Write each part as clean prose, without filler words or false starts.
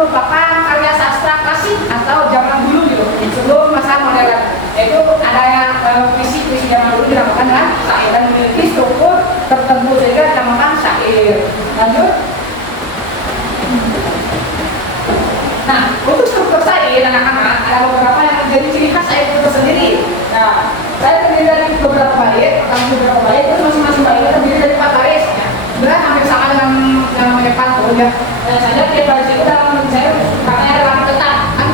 merupakan karya sastra klasik atau zaman dulu gitu, sebelum masa modern. Itu ada yang puisi-puisi zaman dulu dinamakan dengan syair dan memiliki struktur tertentu sehingga dinamakan syair. Lanjut. Nah, untuk struktur syair anak-anak ada beberapa yang menjadi ciri khas syair itu tersendiri. Nah, saya terdiri dari beberapa bait, terus masing-masing bait terdiri dari 4 baris. Sebenarnya hampir sama dengan yang namanya pantun ya. Saja tiap baris itu dalam saya karena ada lama tetap kan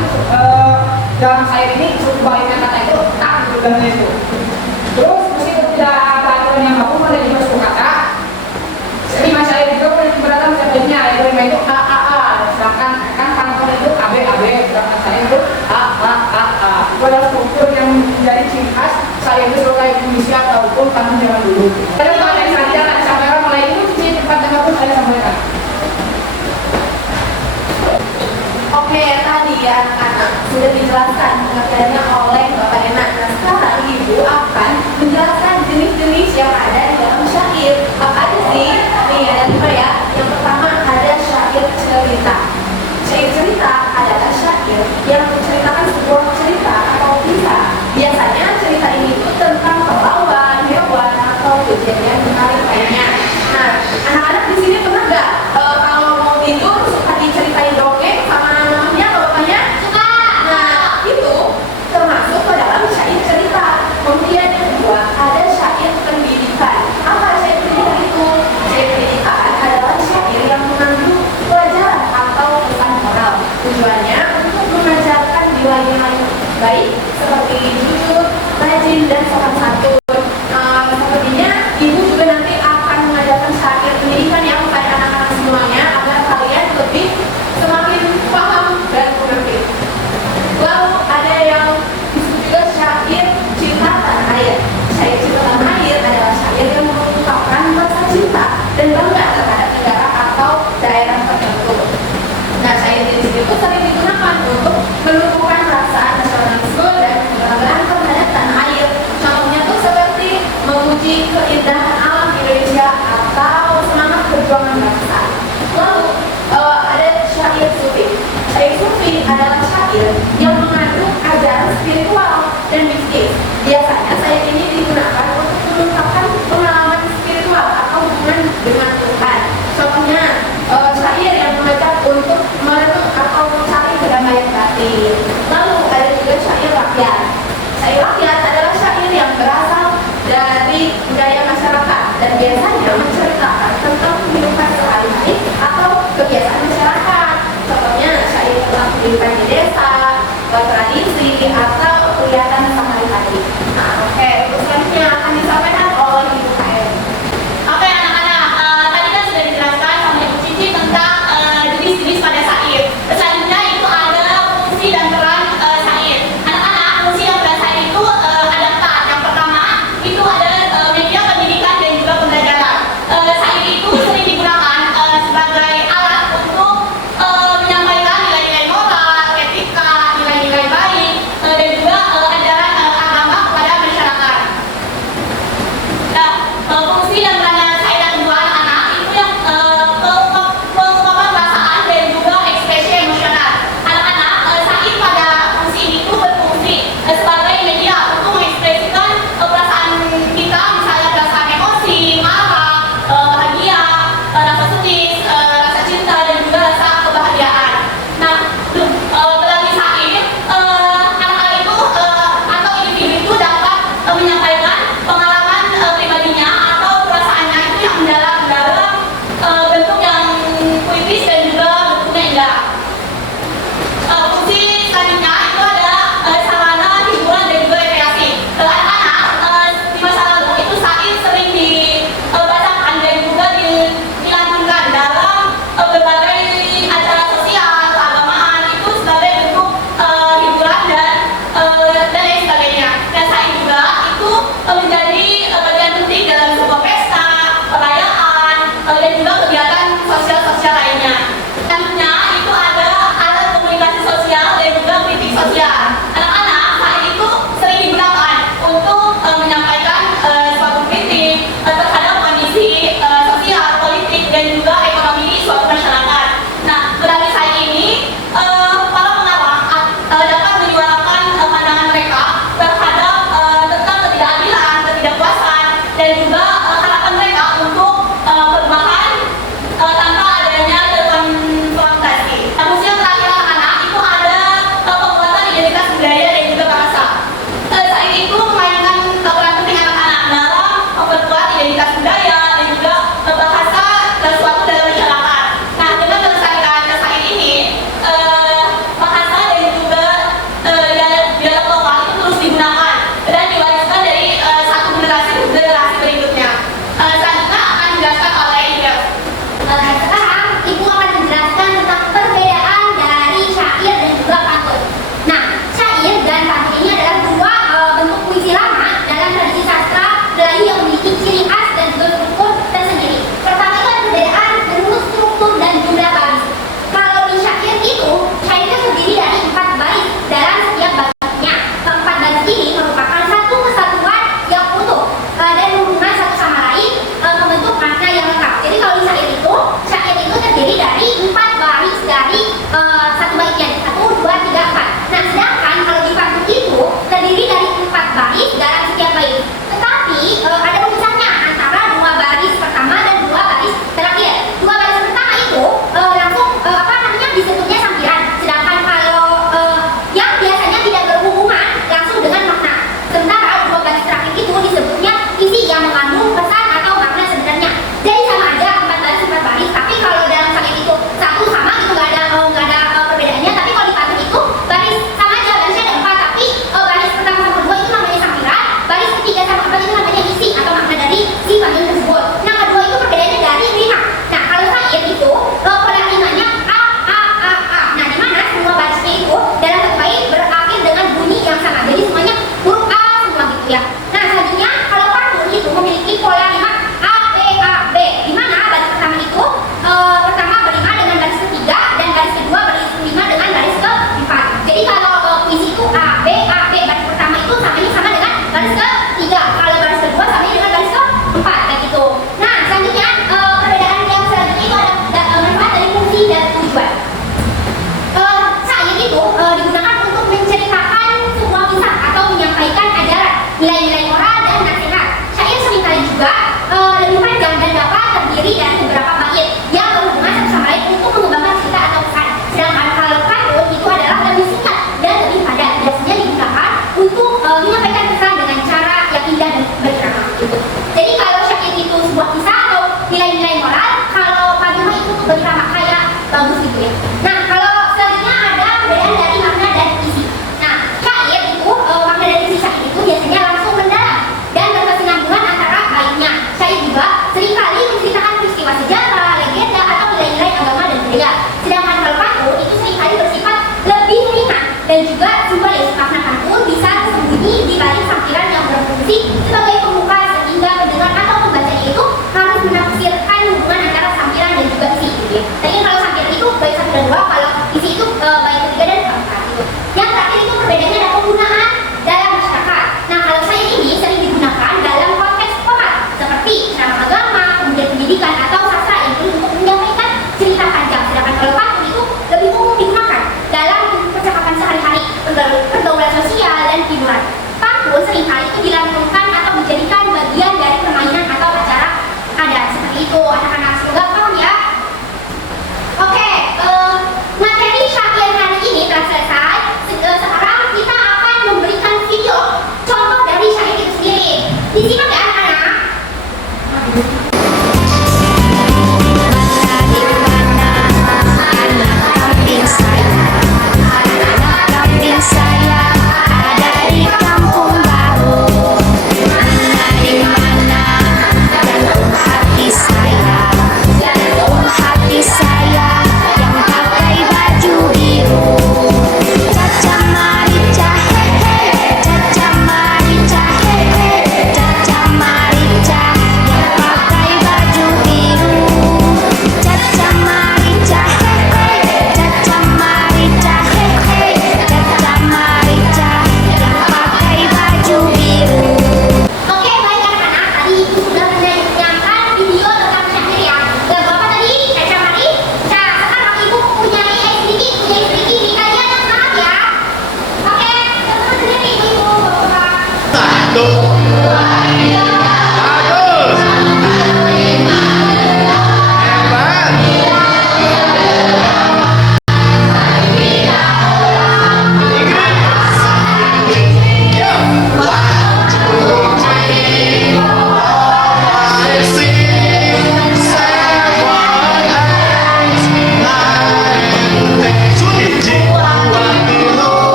dalam syair ini struktur baitnya kata itu tak dan itu. Terus meskipun tidak ada aturan yang baku pada juga suku kata, lima syair juga boleh diberatkan sebelumnya. Yang lima itu a a a, sedangkan kan pantun itu a b a b, sedangkan syair itu a a a a. Itu adalah struktur yang menjadi ciri khas syair itu sebagai puisi ataupun pantun zaman dulu. Saya tanya saja nanti sampaikan mulai ini cici cepat dengar pun saya sampaikan. Oke, tadi ya anak-anak sudah dijelaskan pengertiannya oleh Bapak Enak. Nah, sekarang Ibu akan menjelaskan jenis-jenis yang ada di dalam syair. Apa aja sih? Nih ada 5 ya. Yang pertama ada syair cerita. Syair cerita adalah syair yang menceritakan sebuah cerita atau kisah. Biasanya cerita ini itu tentang pahlawan, hewan, atau kejadian menarik lainnya. Nah, anak-anak di sini pernah nggak kalau mau tidur suka diceritain dongeng sama mamanya atau bapaknya? Suka. Nah, itu termasuk ke dalam syair cerita. Kemudian yang kedua ada syair pendidikan. Apa syair pendidikan itu? Syair pendidikan adalah syair yang mengandung pelajaran atau pesan moral. Tujuannya untuk mengajarkan nilai-nilai baik seperti jujur, rajin, dan sopan santun. Sepertinya Ibu juga nanti akan mengajarkan syair pendidikan ya kepada anak-anak semuanya agar kalian lebih semakin paham dan mengerti. Lalu ada yang disebut juga syair cinta tanah air. Syair cinta tanah air adalah syair yang mengungkapkan rasa cinta dan bangga terhadap negara atau daerah tertentu. Nah, syair jenis itu sering digunakan untuk menumbuhkan rasa nasionalisme dan kebanggaan terhadap tanah air. Contohnya tuh seperti memuji keindahan alam Indonesia atau semangat perjuangan bangsa. Lalu ada syair sufi. Syair sufi adalah syair yang mengandung ajaran spiritual dan mistis. Biasanya syair ini digunakan untuk mengungkapkan pengalaman spiritual atau hubungan dengan Tuhan. Contohnya syair yang mengajak untuk merenung atau mencari kedamaian batin. Lalu ada juga syair rakyat. Syair rakyat adalah syair yang berasal dari budaya masyarakat dan biasanya menceritakan tentang kehidupan sehari-hari atau kebiasaan masyarakat. Contohnya syair tentang kehidupan di desa, tradisi, atau kegiatan sehari-hari berirama kaya, bagus gitu ya. Nah, kalau